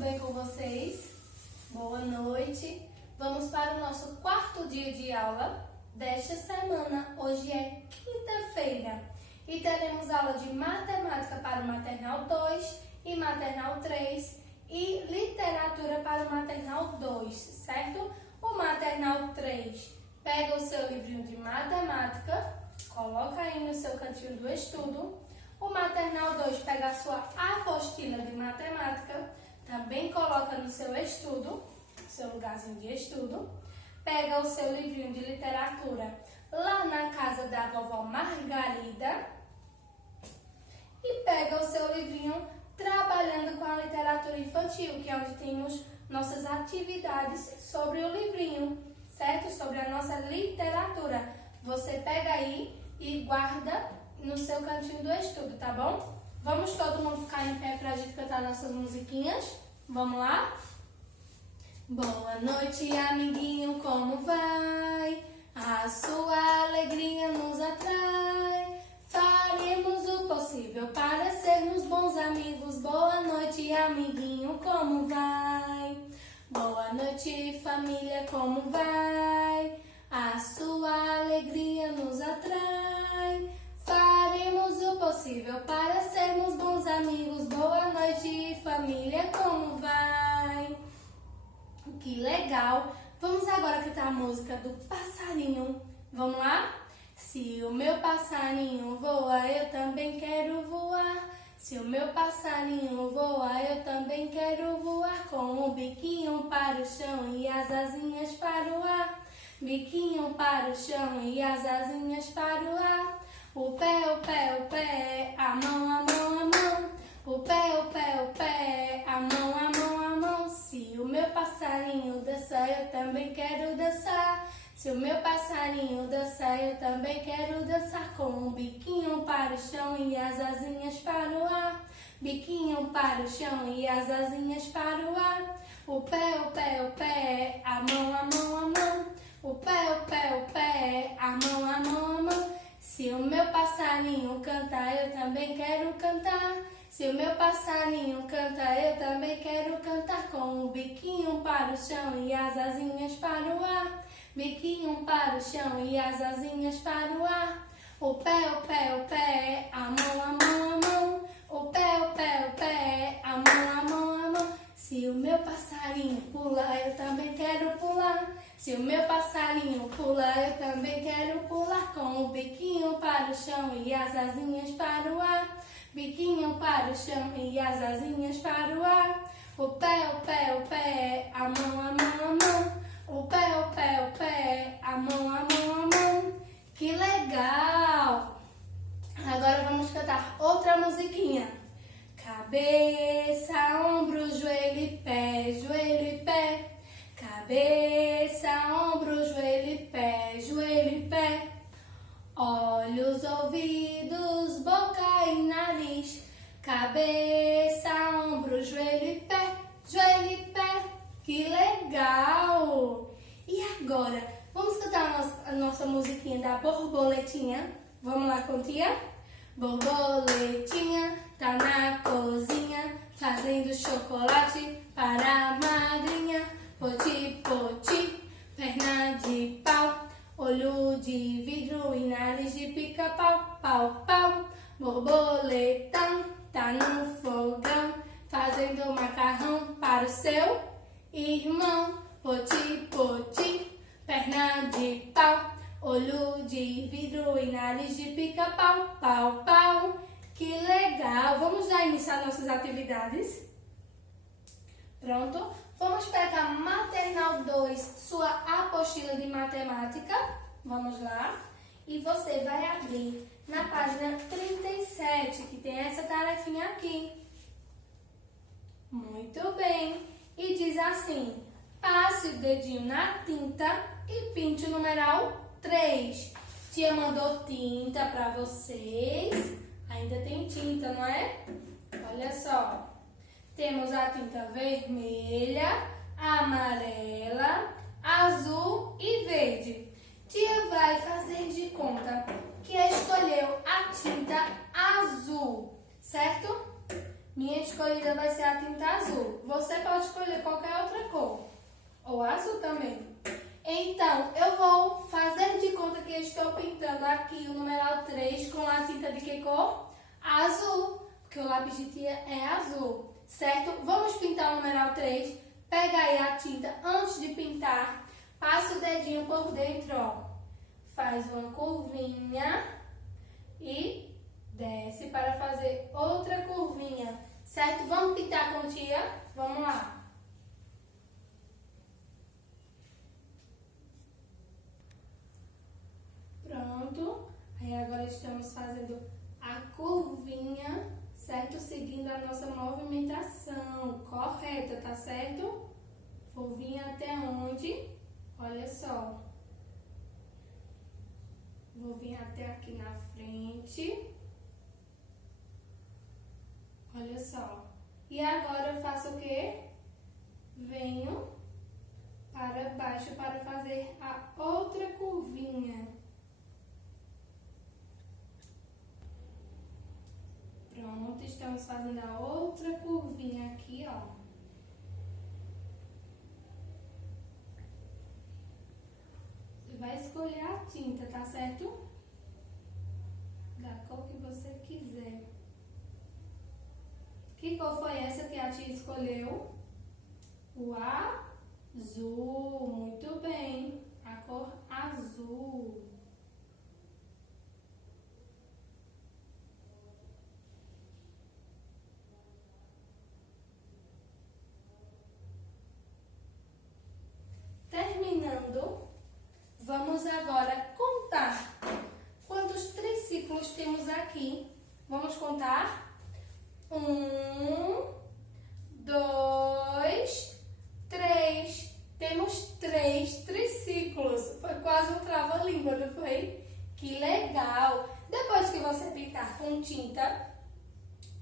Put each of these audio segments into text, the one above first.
bem com vocês? Boa noite! Vamos para o nosso quarto dia de aula desta semana. Hoje é quinta-feira e teremos aula de matemática para o maternal 2 e maternal 3 e literatura para o maternal 2, certo? O maternal 3 pega o seu livrinho de matemática, coloca aí no seu cantinho do estudo. O maternal 2 pega a sua apostila de matemática, também coloca no seu estudo, seu lugarzinho de estudo. Pega o seu livrinho de literatura lá na casa da vovó Margarida e pega o seu livrinho trabalhando com a literatura infantil, que é onde temos nossas atividades sobre o livrinho, certo? Sobre a nossa literatura. Você pega aí e guarda no seu cantinho do estudo, tá bom? Vamos todo mundo ficar em pé pra gente cantar nossas musiquinhas? Vamos lá? Boa noite, amiguinho, como vai? A sua alegria nos atrai. Faremos o possível para sermos bons amigos. Boa noite, amiguinho, como vai? Boa noite, família, como vai? A sua alegria nos atrai. Faremos o possível para sermos bons amigos. Boa noite, família, como vai? Que legal! Vamos agora cantar a música do passarinho. Vamos lá? Se o meu passarinho voa, eu também quero voar. Se o meu passarinho voa, eu também quero voar. Com o biquinho para o chão e as asinhas para o ar. Biquinho para o chão e as asinhas para o ar. O pé, a mão, a mão, a mão. O pé, a mão, a mão, a mão. Se o meu passarinho dançar, eu também quero dançar. Se o meu passarinho dançar, eu também quero dançar. Com o biquinho para o chão e as asinhas para o ar. Biquinho para o chão e as asinhas para o ar. O pé, a mão, a mão, a mão. O pé, a mão, a mão, a mão. Se o meu passarinho cantar, eu também quero cantar. Se o meu passarinho cantar, eu também quero cantar. Com o biquinho para o chão e as asinhas para o ar. Biquinho para o chão e as asinhas para o ar. O pé, a mão, a mão, a mão. O pé, a mão, a mão, a mão. Se o meu passarinho pular, eu também quero pular. Se o meu passarinho pular, eu também quero pular. Com o biquinho para o chão e as asinhas para o ar. Biquinho para o chão e as asinhas para o ar. O pé, a mão, a mão, a mão. O pé, a mão, a mão, a mão. Que legal! Agora vamos cantar outra musiquinha. Cabeça, ombro, joelho e pé, joelho e pé. Cabeça, ombro, joelho e pé, joelho e pé. Olhos, ouvidos, boca e nariz. Cabeça, ombro, joelho e pé, joelho e pé. Que legal! E agora, vamos cantar a nossa musiquinha da borboletinha? Vamos lá com tia? Borboletinha tá na cozinha, fazendo chocolate para a madrinha. Poti, poti, perna de pau, olho de vidro e nariz de pica-pau, pau, pau. Borboletão tá no fogão, fazendo macarrão para o seu irmão. Poti, poti, perna de pau, olho de vidro e nariz de pica-pau, pau, pau. Que legal! Vamos já iniciar nossas atividades? Pronto? Vamos pegar maternal 2, sua apostila de matemática. Vamos lá. E você vai abrir na página 37, que tem essa tarefinha aqui. Muito bem. E diz assim: passe o dedinho na tinta e pinte o numeral 3. Tia mandou tinta para vocês. Ainda tem tinta, não é? Olha só. Temos a tinta vermelha, amarela, azul e verde. Tia vai fazer de conta que escolheu a tinta azul, certo? Minha escolhida vai ser a tinta azul. Você pode escolher qualquer outra cor, ou azul também. Então, eu vou fazer de conta que estou pintando aqui o numeral 3 com a tinta de que cor? Azul, porque o lápis de tia é azul, certo? Vamos pintar o numeral 3, pega aí a tinta antes de pintar, passa o dedinho por dentro, ó. Faz uma curvinha e desce para fazer outra curvinha, certo? Vamos pintar com tia? Vamos lá. Pronto. Aí agora estamos fazendo a curvinha, certo? Seguindo a nossa movimentação correta, tá certo? Vou vir até onde? Olha só. Vou vir até aqui na frente. Olha só. E agora eu faço o quê? Venho para baixo para fazer a outra curvinha. Pronto, estamos fazendo a outra curvinha aqui, ó. Você vai escolher a tinta, tá certo? Da cor que você quiser. Que cor foi essa que a tia escolheu? O azul, muito bem. A cor azul. Terminando, vamos agora contar quantos triciclos temos aqui. Vamos contar? 1, 2, 3. Temos 3 triciclos. Foi quase um trava-língua, não foi? Que legal! Depois que você pintar com tinta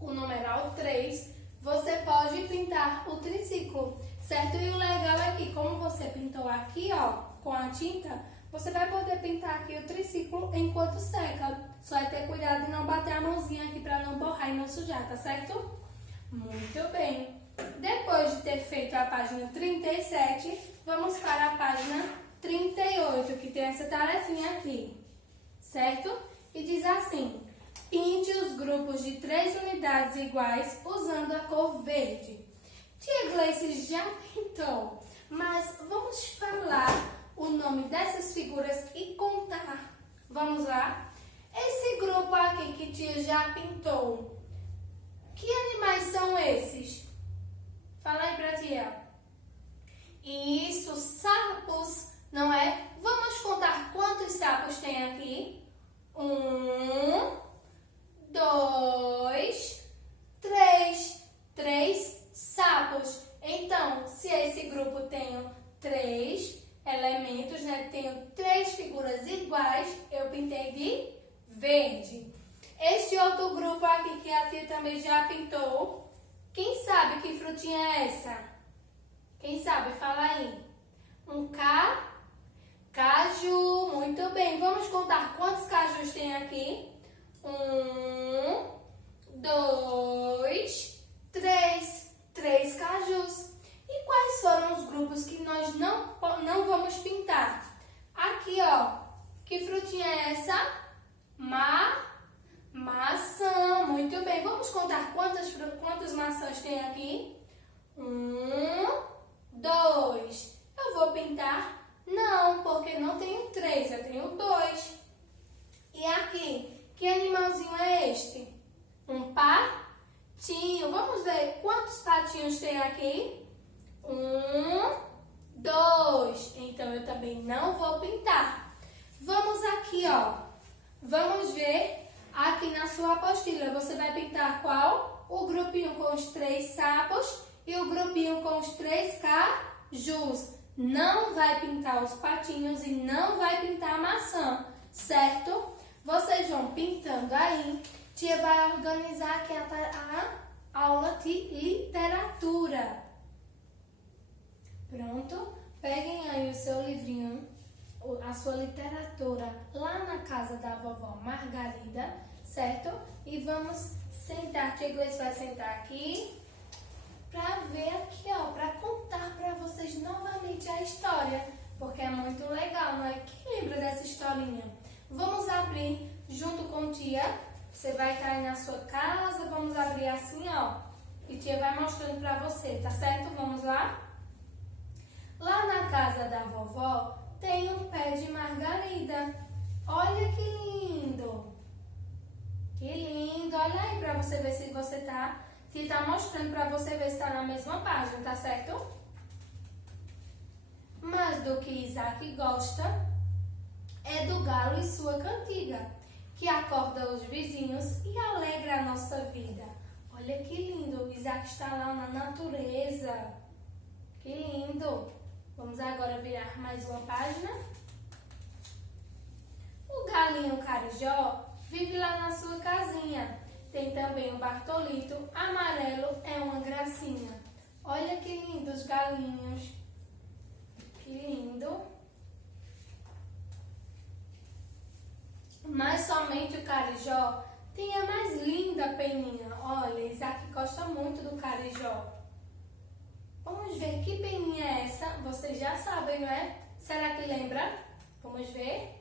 o numeral 3, você pode pintar o triciclo, certo? E o legal é que, como você pintou aqui, ó, com a tinta, você vai poder pintar aqui o triciclo enquanto seca. Só é ter cuidado de não bater a mãozinha aqui para não borrar e não sujar, tá certo? Muito bem. Depois de ter feito a página 37, vamos para a página 38, que tem essa tarefinha aqui, certo? E diz assim: pinte os grupos de 3 unidades iguais usando a cor verde. Tia Gleice já pintou, mas vamos falar o nome dessas figuras e contar. Vamos lá? Esse grupo aqui que tia já pintou, que animais são esses? Fala aí pra tia. Isso, sapos, não é? Vamos contar quantos sapos tem aqui? 1, 2, 3. 3 sapos. Então, se esse grupo tem 3 elementos, né? Tenho 3 figuras iguais, eu pintei de verde. Este outro grupo aqui que a tia também já pintou, quem sabe que frutinha é essa? Quem sabe? Fala aí. Um caju. Muito bem. Vamos contar quantos cajus tem aqui? 1, 2, 3. 3 cajus. E quais foram os grupos que nós não vamos pintar? Aqui, ó. Que frutinha é essa? Maçã. Muito bem. Vamos contar quantas maçãs tem aqui? 1, 2. Eu vou pintar? Não, porque não tenho 3, eu tenho 2. E aqui, que animalzinho é este? Um patinho. Vamos ver quantos patinhos tem aqui? 1, 2. Então, eu também não vou pintar. Vamos aqui, ó. Vamos ver aqui na sua apostila. Você vai pintar qual? O grupinho com os 3 sapos e o grupinho com os 3 cajus. Não vai pintar os patinhos e não vai pintar a maçã, certo? Vocês vão pintando aí. Tia vai organizar aqui a aula de literatura. Pronto? Peguem aí o seu livrinho, a sua literatura, lá na casa da vovó Margarida, certo? E vamos sentar. Tia Gleice vai sentar aqui para ver aqui, ó, para contar para vocês novamente a história, porque é muito legal, não é? Quem lembra dessa historinha? Vamos abrir junto com tia. Você vai estar aí na sua casa, vamos abrir assim, ó, e tia vai mostrando para você, tá certo? Vamos lá? Lá na casa da vovó tem um pé de margarida. Olha que lindo! Que lindo! Olha aí para você ver se você tá... Tia tá mostrando para você ver se tá na mesma página, tá certo? Mas do que Isaac gosta é do galo e sua cantiga, que acorda os vizinhos e alegra a nossa vida. Olha que lindo! O Isaac está lá na natureza. Que lindo! Vamos agora virar mais uma página. O galinho Carijó vive lá na sua casinha. Tem também o Bartolito, amarelo, é uma gracinha. Olha que lindo os galinhos. Que lindo. Mas somente o Carijó tem a mais linda peninha. Olha, Isaac gosta muito do Carijó. Vamos ver que peninha é essa. Vocês já sabem, não é? Será que lembra? Vamos ver.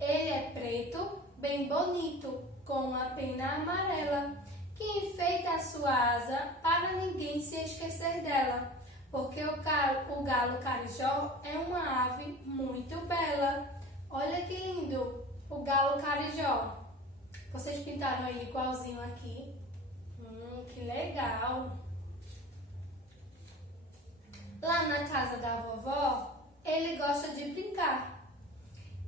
Ele é preto, bem bonito, com uma pena amarela, que enfeita a sua asa para ninguém se esquecer dela, porque o galo Carijó é uma ave muito bela. Olha que lindo o galo Carijó. Vocês pintaram ele igualzinho aqui. Que legal! Lá na casa da vovó, ele gosta de brincar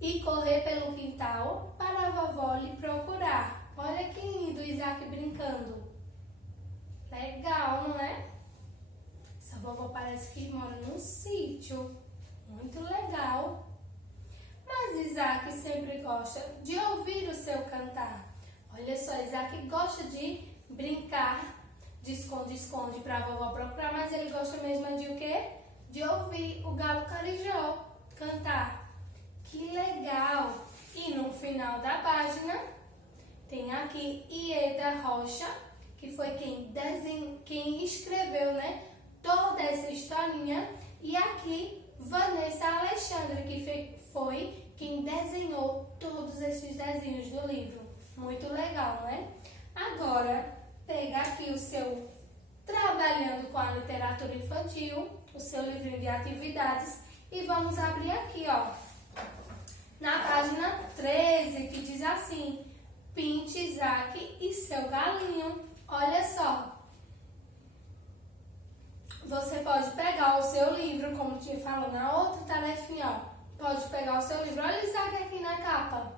e correr pelo quintal para a vovó lhe procurar. Olha que lindo o Isaac brincando. Legal, não é? Essa vovó parece que mora num sítio. Muito legal. Mas Isaac sempre gosta de ouvir o seu cantar. Olha só, Isaac gosta de brincar de esconde-esconde para a vovó procurar, mas ele gosta mesmo de o quê? De ouvir o galo Carijó cantar. Que legal! E no final da página tem aqui Ieda Rocha, que foi quem escreveu, né, toda essa historinha, e aqui Vanessa Alexandre, que foi quem desenhou todos esses desenhos do livro. Muito legal, não é? Agora, pega aqui o seu Trabalhando com a Literatura Infantil, o seu livrinho de atividades, e vamos abrir aqui, ó, na página 13, que diz assim: Pinte Isaac e seu galinho. Olha só. Você pode pegar o seu livro, como te falou na outra tarefinha, ó. Pode pegar o seu livro. Olha Isaac aqui na capa.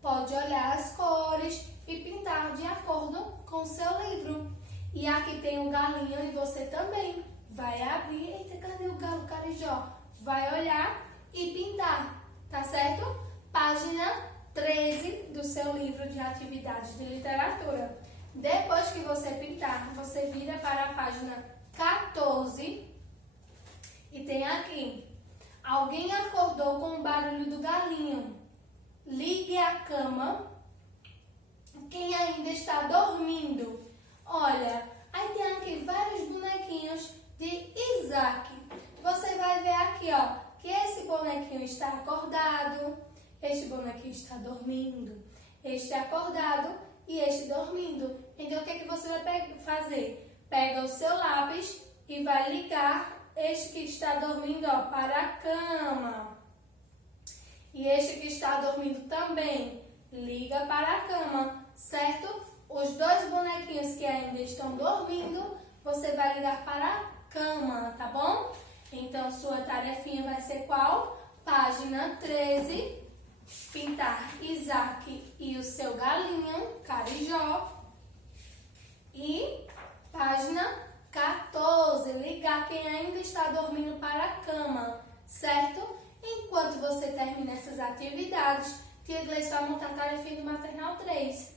Pode olhar as cores e pintar de acordo com o seu livro. E aqui tem o galinho e você também vai abrir. Eita, cadê o galo Carijó? Vai olhar e pintar. Tá certo? Página 13 do seu livro de atividades de literatura. Depois que você pintar, você vira para a página 14 e tem aqui: alguém acordou com o barulho do galinho. Ligue a cama. Quem ainda está dormindo? Olha, aí tem aqui vários bonequinhos de Isaac. Você vai ver aqui, ó, que esse bonequinho está acordado, este bonequinho está dormindo, este acordado e este dormindo. Então, o que é que você vai fazer? Pega o seu lápis e vai ligar este que está dormindo, ó, para a cama. E este que está dormindo também, liga para a cama, certo? Os dois bonequinhos que ainda estão dormindo, você vai ligar para a cama, tá bom? Então, sua tarefinha vai ser qual? Página 13, pintar Isaac e o seu galinho, Carijó. E página 14, ligar quem ainda está dormindo para a cama, certo? Enquanto você termina essas atividades, tia Gleice vai montar a tarefinha do Maternal 3.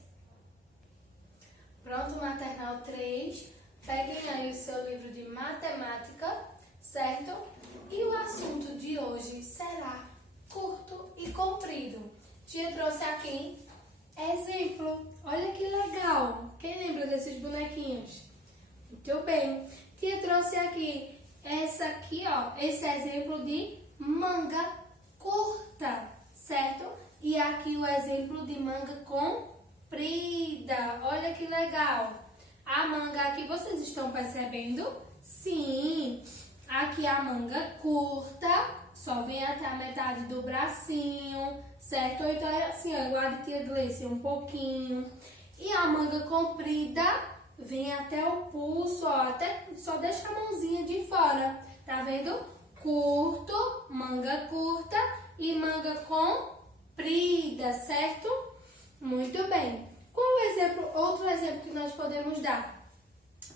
Pronto, Maternal 3. Peguem aí o seu livro de matemática, certo? E o assunto de hoje será curto e comprido. Tia trouxe aqui exemplo. Olha que legal. Quem lembra desses bonequinhos? Muito bem. Tia trouxe aqui, essa aqui, ó, esse exemplo de manga curta, certo? E aqui o exemplo de manga comprida. Olha que legal. A manga aqui, vocês estão percebendo? Sim. Aqui a manga curta, só vem até a metade do bracinho, certo? Ou então é assim, ó, igual a de tia Gleice, um pouquinho. E a manga comprida vem até o pulso, ó, até só deixa a mãozinha de fora, tá vendo? Curto, manga curta e manga comprida, certo? Muito bem. Qual o exemplo, outro exemplo que nós podemos dar?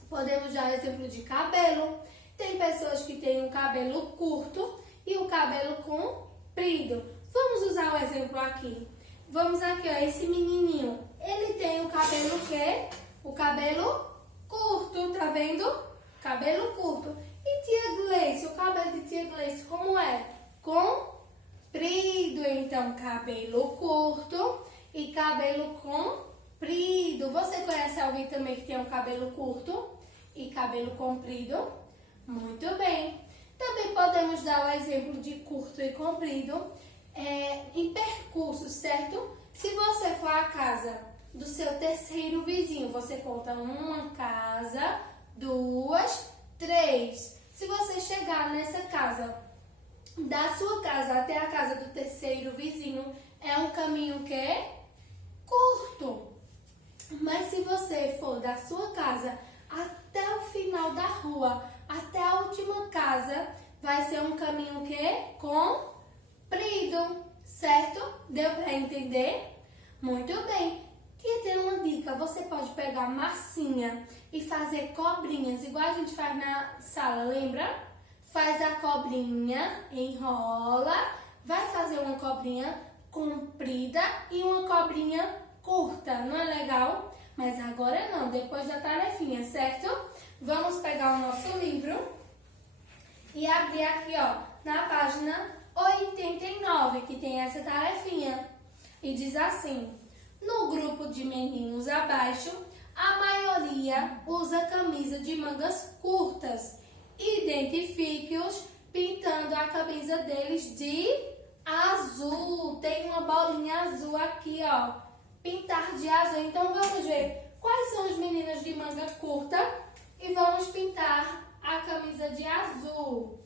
Podemos dar exemplo de cabelo. Tem pessoas que têm um cabelo curto e o cabelo comprido. Vamos usar o exemplo aqui. Vamos aqui, ó, esse menininho. Ele tem o cabelo o quê? O cabelo curto, tá vendo? Cabelo curto. E tia Gleice, o cabelo de tia Gleice como é? Comprido. Então, cabelo curto e cabelo comprido. Você conhece alguém também que tem um cabelo curto e cabelo comprido? Muito bem. Também podemos dar o exemplo de curto e comprido em percurso, certo? Se você for à casa do seu terceiro vizinho, você conta uma casa, duas, três. Se você chegar nessa casa, da sua casa até a casa do terceiro vizinho, é um caminho que é curto. Mas se você for da sua casa até o final da rua, até a última casa, vai ser um caminho que é comprido, certo? Deu para entender? Muito bem. Tia, tem uma dica, você pode pegar massinha e fazer cobrinhas, igual a gente faz na sala, lembra? Faz a cobrinha, enrola, vai fazer uma cobrinha comprida e uma cobrinha curta, não é legal? Mas agora não, depois da tarefinha, certo? Vamos pegar o nosso livro e abrir aqui, ó, na página 89, que tem essa tarefinha. E diz assim: no grupo de meninos abaixo, a maioria usa camisa de mangas curtas. Identifique-os pintando a camisa deles de azul. Tem uma bolinha azul aqui, ó. Pintar de azul. Então vamos ver quais são os meninos de manga curta e vamos pintar a camisa de azul.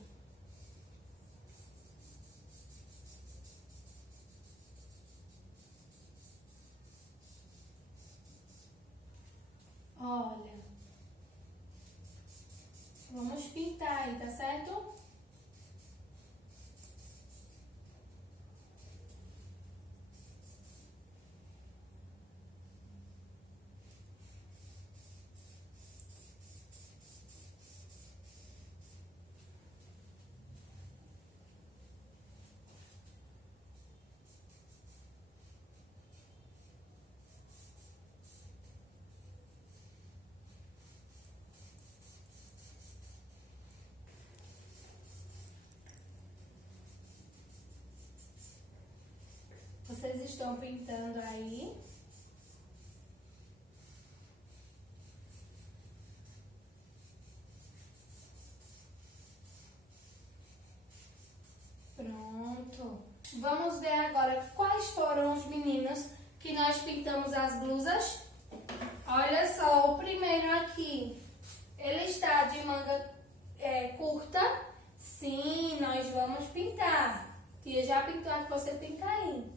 Olha, vamos pintar aí, tá certo? Vocês estão pintando aí. Pronto. Vamos ver agora quais foram os meninos que nós pintamos as blusas. Olha só, o primeiro aqui, ele está de manga curta. Sim, nós vamos pintar. Tia já pintou, a que você pinta aí.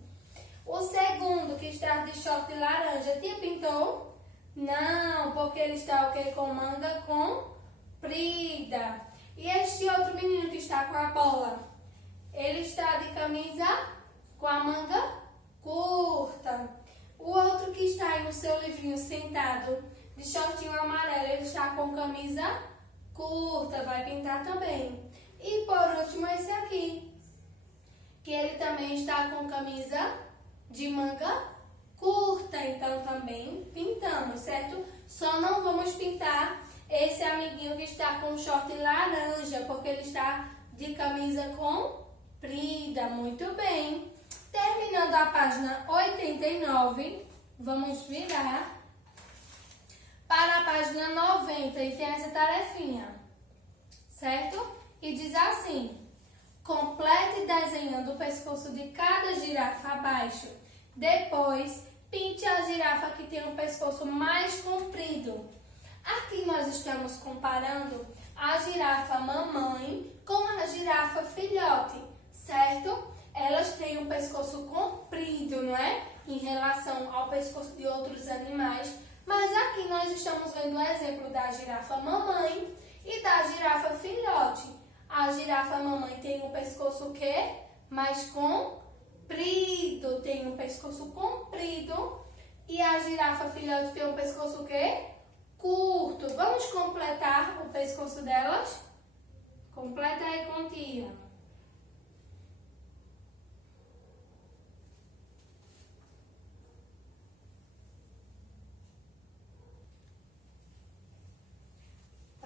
O segundo, que está de short laranja, tia pintou? Não, porque ele está o quê? Com manga comprida. E este outro menino que está com a bola, ele está de camisa com a manga curta. O outro que está aí no seu livrinho sentado, de shortinho amarelo, ele está com camisa curta, vai pintar também. E por último esse aqui, que ele também está com camisa de manga curta, então também pintamos, certo? Só não vamos pintar esse amiguinho que está com short laranja, porque ele está de camisa comprida. Muito bem. Terminando a página 89, vamos virar para a página 90 e tem essa tarefinha, certo? E diz assim: complete desenhando o pescoço de cada girafa abaixo. Depois, pinte a girafa que tem um pescoço mais comprido. Aqui nós estamos comparando a girafa mamãe com a girafa filhote, certo? Elas têm um pescoço comprido, não é? Em relação ao pescoço de outros animais. Mas aqui nós estamos vendo o exemplo da girafa mamãe e da girafa filhote. A girafa mamãe tem um pescoço o quê? Mais comprido, tem um pescoço comprido. E a girafa filhote tem um pescoço o quê? Curto. Vamos completar o pescoço delas? Completa aí com tia.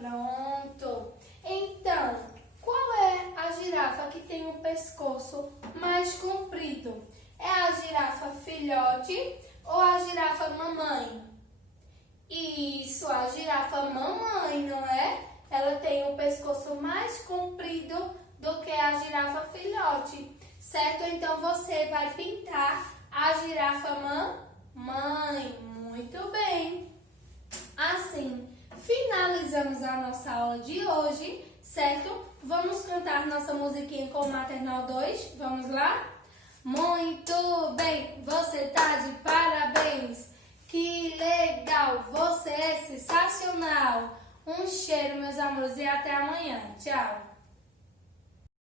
Pronto. Então, qual é a girafa que tem o pescoço mais comprido? É a girafa filhote ou a girafa mamãe? Isso, a girafa mamãe, não é? Ela tem o pescoço mais comprido do que a girafa filhote, certo? Então, você vai pintar a girafa mamãe. Muito bem. Assim, finalizamos a nossa aula de hoje, certo? Vamos cantar nossa musiquinha com o Maternal 2? Vamos lá? Muito bem, você tá de parabéns! Que legal, você é sensacional! Um cheiro, meus amores, e até amanhã. Tchau!